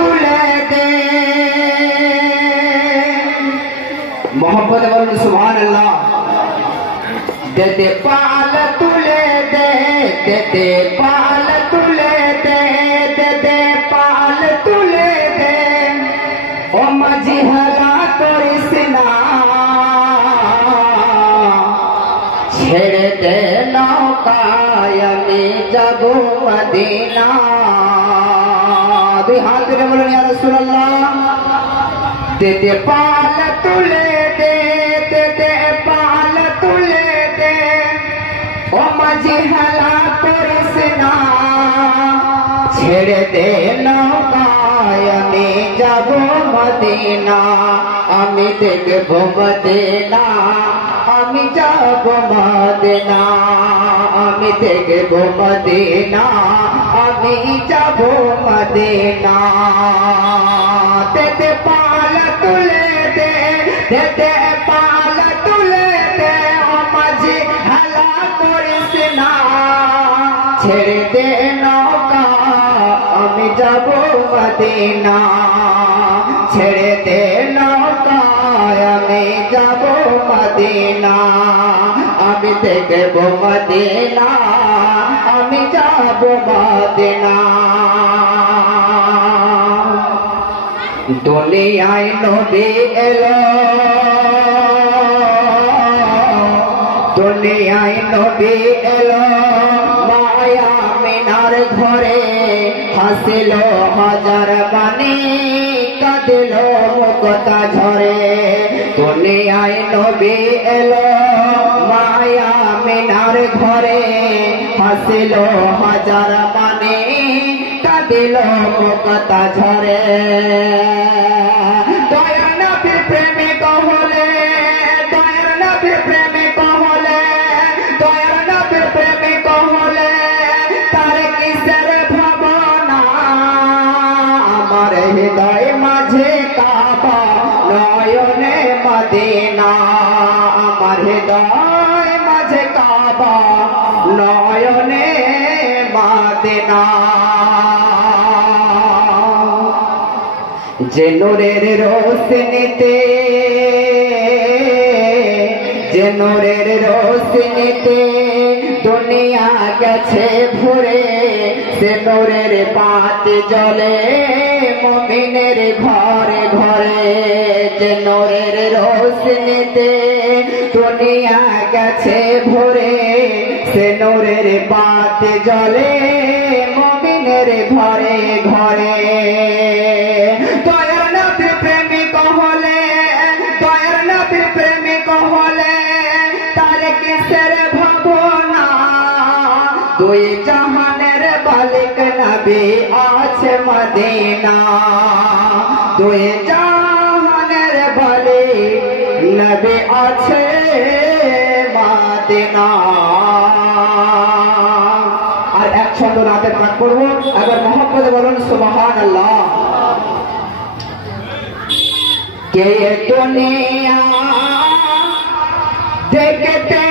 তুলে দে मोहब्बत बोलो सुभान अल्लाह दे दे पाल तुले दे दे पाल तुले दे दे पाल तुले दे ओ मजी हला करिस ना ছেড়ে দে নৌকায় আমি যাব মদিনা দুই হাত ধরে বলুন ইয়া রাসূলুল্লাহ দে দে পাল তুলে দে দে পাল তুলে দে ও মাঝি হেলা করিস না ছেড়ে দে নৌকায় আমি যাব মদিনা আমি দেখব মদিনা আমি যাব মদিনা আমি দেখব মদিনা আমি যাব মদিনা দে পাল তুলে দে দে পাল তুলে দে ও মাঝি হেলা করিস না ছেড়ে দে নৌকা আমি যাব মদিনা ছেড়ে দে নৌকা আমি যাব মদিনা আমি দেখব মদিনা আমি যাব মদিনা দুনিয়ায় নবী এলো দুনিয়ায় নবী এলো মায়া মিনার ঘরে হাসিল হাজার বাণী কাঁদিল মুক্তা ঝরে দুনিয়ায় নবী এলো মায়া মিনার ঘরে হাসিল হাজার বাণী কাঁদিল মুক্তা ঝরে দয়ার নবীর প্রেমিক হলে দয়ার নবীর প্রেমিক হলে দয়ার নবীর প্রেমিক হলে তার কিসের ভাবনা আমার হৃদয় মাঝে কাবা নয়নে মদিনা আমার হৃদয় মাঝে কাবা নয়নে মদিনা যে নূরের রোশনীতে যে নূরের রোশনীতে দুনিয়া গেছে ভরে সে নূরের বাতি জ্বলে মুমিনের ঘরে ঘরে যে নূরের রোশনীতে দুনিয়া গেছে ভরে সে নূরের বাতি জ্বলে মুমিনের ঘরে ঘরে দয়ার নবীর প্রেমিক হলে দয়ার নবীর প্রেমিক হলে তার কিসের ভাবনা দুই জাহানের মালিক নবী আছে মদিনা দুই জাহানের মালিক নবী আছে মদিনা আর এক ছন্দ নাতে পাঠ করবো এবার মোহাম্মদ বলুন সুবহানাল্লাহ के दुनिया देखते